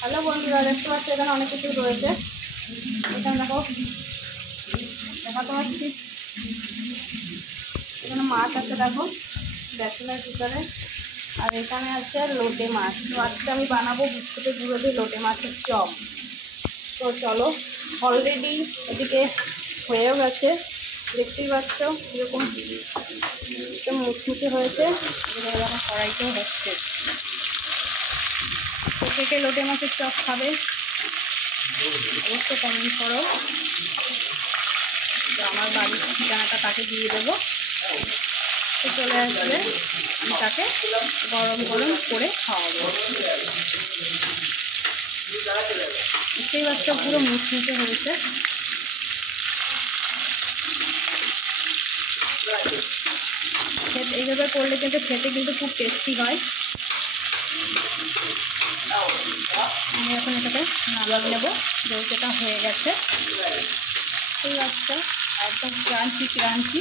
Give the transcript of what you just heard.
Hello বন্ধুরা, দেখতে পাচ্ছি এখানে অনেক কিছু রয়েছে। এখানে দেখো, দেখাতে পাচ্ছি এখানে মাছ আছে, দেখো বেসনের ভিতরে। আর এখানে আছে লোটে মাছ। তো আজকে আমি বানাবো বিস্কুটের গুঁড়ো দিয়ে লোটে মাছের চপ। তো চলো, অলরেডি এদিকে হয়েও গেছে, দেখতেই পাচ্ছ এরকম মুচমুচে হয়েছে। এবার এখন কড়াইতেও হচ্ছে। তো কে লোটে মাছের চপ খাবে অবশ্যই কমেন্ট করো। তো আমার বাড়ির ঠিকানাটা তাকে দিয়ে দেবো, তো চলে আসবে, আমি তাকে গরম গরম করে খাওয়াবো। বুঝতেই পারছো পুরো মুচমুচে হয়েছে। এইভাবে করলে কিন্তু খেতে কিন্তু খুব টেস্টি হয়। আমি এখন এটাকে নামিয়ে নেবো, যেটা হয়ে গেছে। ঠিক আছে, একদম ক্রাঞ্চি ক্রাঞ্চি